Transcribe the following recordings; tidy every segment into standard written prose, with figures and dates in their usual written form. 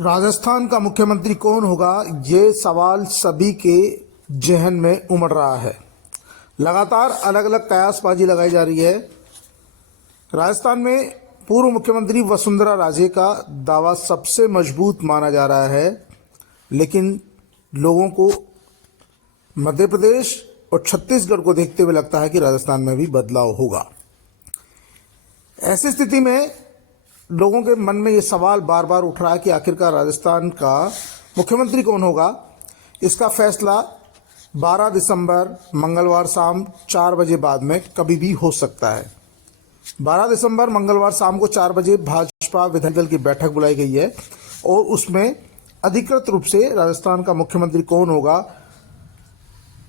राजस्थान का मुख्यमंत्री कौन होगा, ये सवाल सभी के जहन में उमड़ रहा है। लगातार अलग अलग कयासबाजी लगाई जा रही है। राजस्थान में पूर्व मुख्यमंत्री वसुंधरा राजे का दावा सबसे मजबूत माना जा रहा है, लेकिन लोगों को मध्य प्रदेश और छत्तीसगढ़ को देखते हुए लगता है कि राजस्थान में भी बदलाव होगा। ऐसी स्थिति में लोगों के मन में ये सवाल बार बार उठ रहा है कि आखिरकार राजस्थान का मुख्यमंत्री कौन होगा। इसका फैसला 12 दिसंबर मंगलवार शाम 4 बजे बाद में कभी भी हो सकता है। 12 दिसंबर मंगलवार शाम को 4 बजे भाजपा विधायक दल की बैठक बुलाई गई है और उसमें अधिकृत रूप से राजस्थान का मुख्यमंत्री कौन होगा,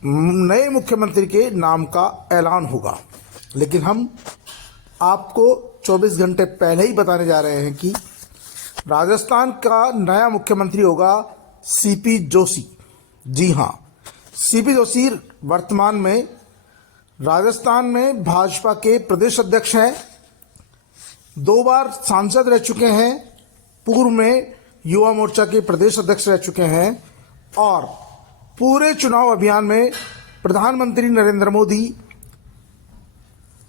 नए मुख्यमंत्री के नाम का ऐलान होगा। लेकिन हम आपको 24 घंटे पहले ही बताने जा रहे हैं कि राजस्थान का नया मुख्यमंत्री होगा सीपी जोशी। जी हां, सीपी जोशी वर्तमान में राजस्थान में भाजपा के प्रदेश अध्यक्ष हैं, 2 बार सांसद रह चुके हैं, पूर्व में युवा मोर्चा के प्रदेश अध्यक्ष रह चुके हैं और पूरे चुनाव अभियान में प्रधानमंत्री नरेंद्र मोदी,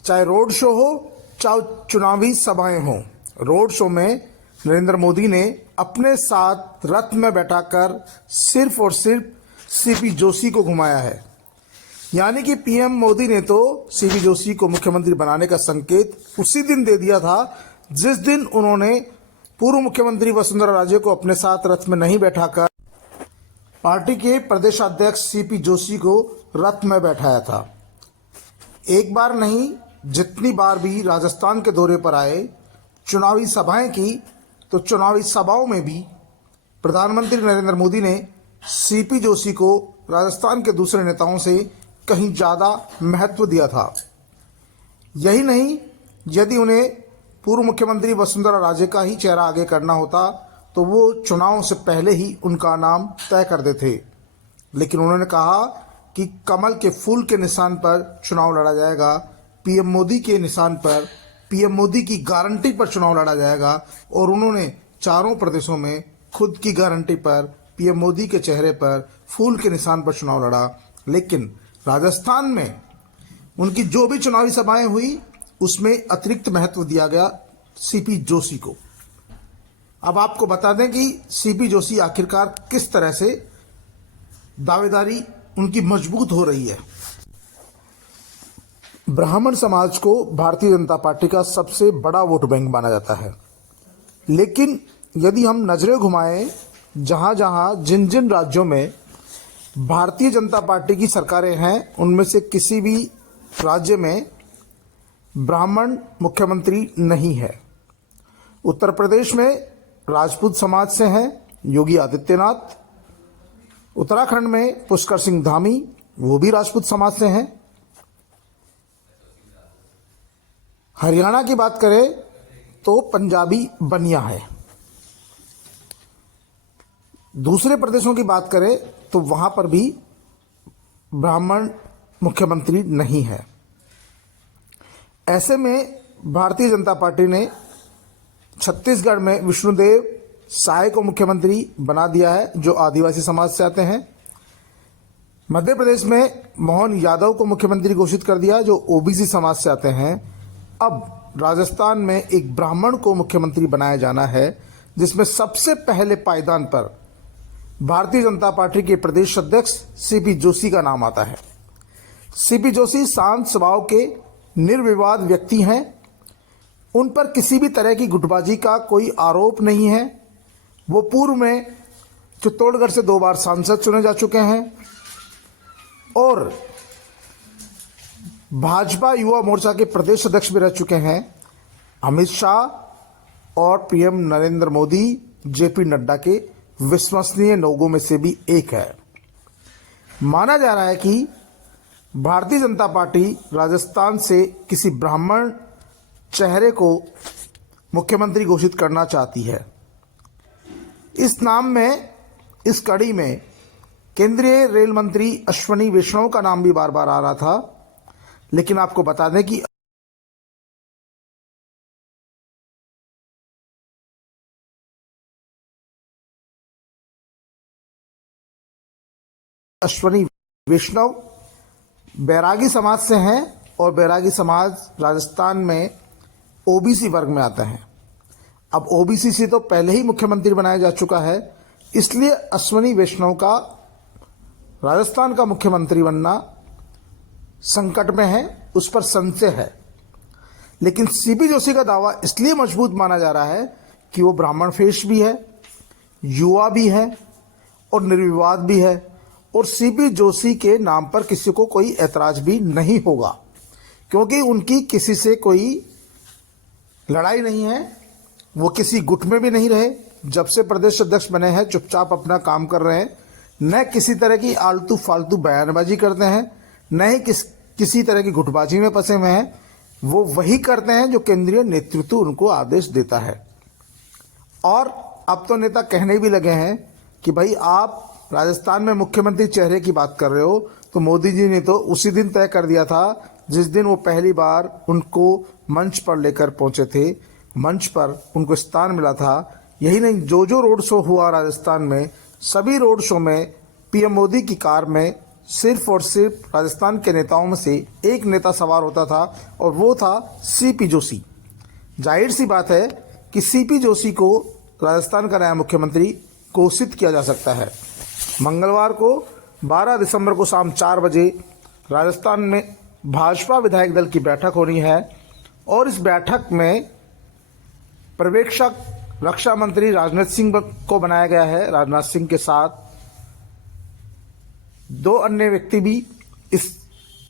चाहे रोड शो हो चाहे चुनावी सभाएं हों, रोड शो में नरेंद्र मोदी ने अपने साथ रथ में बैठाकर सिर्फ और सिर्फ सीपी जोशी को घुमाया है। यानी कि पीएम मोदी ने तो सीपी जोशी को मुख्यमंत्री बनाने का संकेत उसी दिन दे दिया था जिस दिन उन्होंने पूर्व मुख्यमंत्री वसुंधरा राजे को अपने साथ रथ में नहीं बैठाकर पार्टी के प्रदेशाध्यक्ष सीपी जोशी को रथ में बैठाया था। एक बार नहीं, जितनी बार भी राजस्थान के दौरे पर आए, चुनावी सभाएं की, तो चुनावी सभाओं में भी प्रधानमंत्री नरेंद्र मोदी ने सीपी जोशी को राजस्थान के दूसरे नेताओं से कहीं ज़्यादा महत्व दिया था। यही नहीं, यदि उन्हें पूर्व मुख्यमंत्री वसुंधरा राजे का ही चेहरा आगे करना होता तो वो चुनाव से पहले ही उनका नाम तय कर देते। लेकिन उन्होंने कहा कि कमल के फूल के निशान पर चुनाव लड़ा जाएगा, पीएम मोदी के निशान पर, पीएम मोदी की गारंटी पर चुनाव लड़ा जाएगा। और उन्होंने चारों प्रदेशों में खुद की गारंटी पर, पीएम मोदी के चेहरे पर, फूल के निशान पर चुनाव लड़ा। लेकिन राजस्थान में उनकी जो भी चुनावी सभाएं हुई उसमें अतिरिक्त महत्व दिया गया सीपी जोशी को। अब आपको बता दें कि सीपी जोशी आखिरकार किस तरह से दावेदारी उनकी मजबूत हो रही है। ब्राह्मण समाज को भारतीय जनता पार्टी का सबसे बड़ा वोट बैंक माना जाता है, लेकिन यदि हम नजरें घुमाएं, जहां जहां जिन जिन राज्यों में भारतीय जनता पार्टी की सरकारें हैं, उनमें से किसी भी राज्य में ब्राह्मण मुख्यमंत्री नहीं है। उत्तर प्रदेश में राजपूत समाज से हैं योगी आदित्यनाथ, उत्तराखंड में पुष्कर सिंह धामी, वो भी राजपूत समाज से हैं। हरियाणा की बात करें तो पंजाबी बनिया है। दूसरे प्रदेशों की बात करें तो वहां पर भी ब्राह्मण मुख्यमंत्री नहीं है। ऐसे में भारतीय जनता पार्टी ने छत्तीसगढ़ में विष्णुदेव साय को मुख्यमंत्री बना दिया है, जो आदिवासी समाज से आते हैं। मध्य प्रदेश में मोहन यादव को मुख्यमंत्री घोषित कर दिया, जो ओबीसी समाज से आते हैं। अब राजस्थान में एक ब्राह्मण को मुख्यमंत्री बनाया जाना है, जिसमें सबसे पहले पायदान पर भारतीय जनता पार्टी के प्रदेश अध्यक्ष सीपी जोशी का नाम आता है। सीपी जोशी शांत स्वभाव के निर्विवाद व्यक्ति हैं। उन पर किसी भी तरह की गुटबाजी का कोई आरोप नहीं है। वो पूर्व में चित्तौड़गढ़ से 2 बार सांसद चुने जा चुके हैं और भाजपा युवा मोर्चा के प्रदेश अध्यक्ष भी रह चुके हैं। अमित शाह और पीएम नरेंद्र मोदी जेपी नड्डा के विश्वसनीय लोगों में से भी एक है। माना जा रहा है कि भारतीय जनता पार्टी राजस्थान से किसी ब्राह्मण चेहरे को मुख्यमंत्री घोषित करना चाहती है। इस नाम में, इस कड़ी में केंद्रीय रेल मंत्री अश्विनी वैष्णव का नाम भी बार बार आ रहा था। लेकिन आपको बता दें कि अश्वनी वैष्णव बैरागी समाज से हैं और बैरागी समाज राजस्थान में ओबीसी वर्ग में आता है। अब ओबीसी से तो पहले ही मुख्यमंत्री बनाया जा चुका है, इसलिए अश्वनी वैष्णव का राजस्थान का मुख्यमंत्री बनना संकट में है, उस पर संशय है। लेकिन सीपी जोशी का दावा इसलिए मजबूत माना जा रहा है कि वो ब्राह्मण फेश भी है, युवा भी है और निर्विवाद भी है, और सीपी जोशी के नाम पर किसी को कोई ऐतराज भी नहीं होगा, क्योंकि उनकी किसी से कोई लड़ाई नहीं है। वो किसी गुट में भी नहीं रहे, जब से प्रदेश अध्यक्ष बने हैं चुपचाप अपना काम कर रहे हैं, न किसी तरह की आलतू फालतू बयानबाजी करते हैं, न ही किसी तरह की गुटबाजी में फंसे हुए हैं। वो वही करते हैं जो केंद्रीय नेतृत्व उनको आदेश देता है। और अब तो नेता कहने भी लगे हैं कि भाई आप राजस्थान में मुख्यमंत्री चेहरे की बात कर रहे हो, तो मोदी जी ने तो उसी दिन तय कर दिया था जिस दिन वो पहली बार उनको मंच पर लेकर पहुंचे थे, मंच पर उनको स्थान मिला था। यही नहीं, जो जो रोड शो हुआ राजस्थान में, सभी रोड शो में पीएम मोदी की कार में सिर्फ और सिर्फ राजस्थान के नेताओं में से एक नेता सवार होता था, और वो था सीपी जोशी। जाहिर सी बात है कि सीपी जोशी को राजस्थान का नया मुख्यमंत्री घोषित किया जा सकता है। मंगलवार को 12 दिसंबर को शाम 4 बजे राजस्थान में भाजपा विधायक दल की बैठक होनी है, और इस बैठक में पर्यवेक्षक रक्षा मंत्री राजनाथ सिंह को बनाया गया है। राजनाथ सिंह के साथ 2 अन्य व्यक्ति भी इस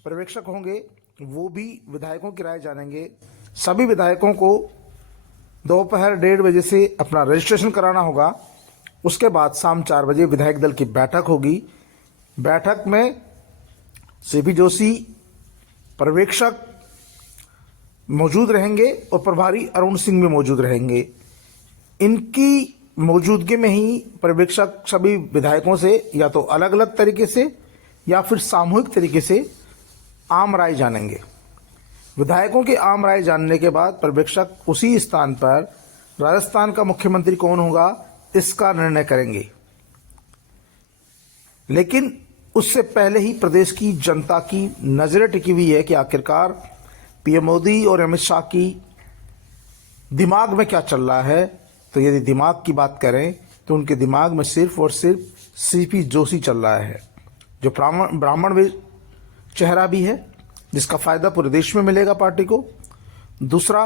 पर्यवेक्षक होंगे, वो भी विधायकों की राय जानेंगे। सभी विधायकों को दोपहर 1:30 बजे से अपना रजिस्ट्रेशन कराना होगा। उसके बाद शाम 4 बजे विधायक दल की बैठक होगी। बैठक में सीपी जोशी पर्यवेक्षक मौजूद रहेंगे और प्रभारी अरुण सिंह भी मौजूद रहेंगे। इनकी मौजूदगी में ही पर्यवेक्षक सभी विधायकों से या तो अलग अलग तरीके से या फिर सामूहिक तरीके से आम राय जानेंगे। विधायकों की आम राय जानने के बाद पर्यवेक्षक उसी स्थान पर राजस्थान का मुख्यमंत्री कौन होगा इसका निर्णय करेंगे। लेकिन उससे पहले ही प्रदेश की जनता की नजरें टिकी हुई है कि आखिरकार पीएम मोदी और अमित शाह की दिमाग में क्या चल रहा है। तो यदि दिमाग की बात करें तो उनके दिमाग में सिर्फ और सिर्फ सीपी जोशी चल रहा है, जो ब्राह्मण चेहरा भी है, जिसका फायदा पूरे देश में मिलेगा पार्टी को। दूसरा,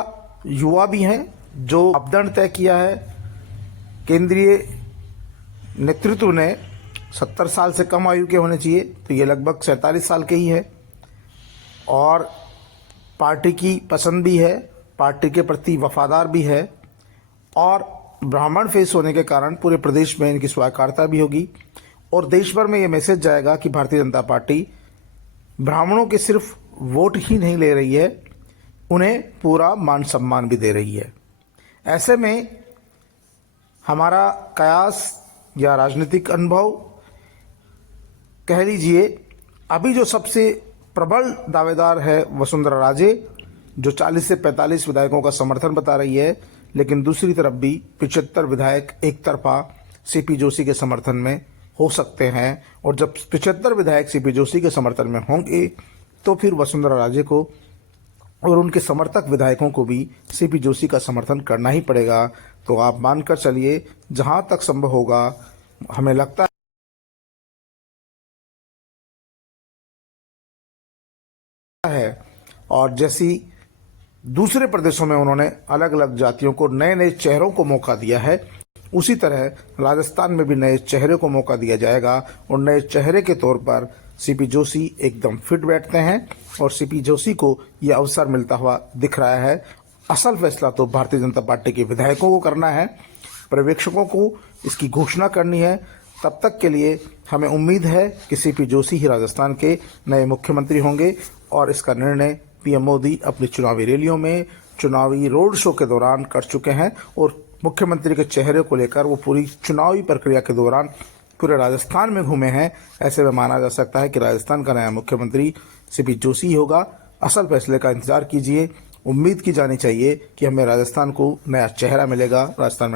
युवा भी हैं, जो मापदंड तय किया है केंद्रीय नेतृत्व ने 70 साल से कम आयु के होने चाहिए, तो ये लगभग 47 साल के ही है, और पार्टी की पसंद भी है, पार्टी के प्रति वफादार भी है, और ब्राह्मण फेस होने के कारण पूरे प्रदेश में इनकी स्वीकार्यता भी होगी, और देश भर में ये मैसेज जाएगा कि भारतीय जनता पार्टी ब्राह्मणों के सिर्फ वोट ही नहीं ले रही है, उन्हें पूरा मान सम्मान भी दे रही है। ऐसे में हमारा कयास या राजनीतिक अनुभव कह लीजिए, अभी जो सबसे प्रबल दावेदार है वसुंधरा राजे, जो 40 से 45 विधायकों का समर्थन बता रही है, लेकिन दूसरी तरफ भी 75 विधायक एक तरफा सीपी जोशी के समर्थन में हो सकते हैं, और जब 75 विधायक सीपी जोशी के समर्थन में होंगे तो फिर वसुंधरा राजे को और उनके समर्थक विधायकों को भी सीपी जोशी का समर्थन करना ही पड़ेगा। तो आप मानकर चलिए, जहां तक संभव होगा, हमें लगता है, और जैसी दूसरे प्रदेशों में उन्होंने अलग अलग जातियों को नए नए चेहरों को मौका दिया है, उसी तरह राजस्थान में भी नए चेहरे को मौका दिया जाएगा, और नए चेहरे के तौर पर सीपी जोशी एकदम फिट बैठते हैं, और सीपी जोशी को यह अवसर मिलता हुआ दिख रहा है। असल फैसला तो भारतीय जनता पार्टी के विधायकों को करना है, पर्यवेक्षकों को इसकी घोषणा करनी है। तब तक के लिए हमें उम्मीद है कि सीपी जोशी ही राजस्थान के नए मुख्यमंत्री होंगे, और इसका निर्णय पीएम मोदी अपनी चुनावी रैलियों में, चुनावी रोड शो के दौरान कर चुके हैं, और मुख्यमंत्री के चेहरे को लेकर वो पूरी चुनावी प्रक्रिया के दौरान पूरे राजस्थान में घूमे हैं। ऐसे में माना जा सकता है कि राजस्थान का नया मुख्यमंत्री सीपी जोशी होगा। असल फैसले का इंतजार कीजिए। उम्मीद की जानी चाहिए कि हमें राजस्थान को नया चेहरा मिलेगा, राजस्थान में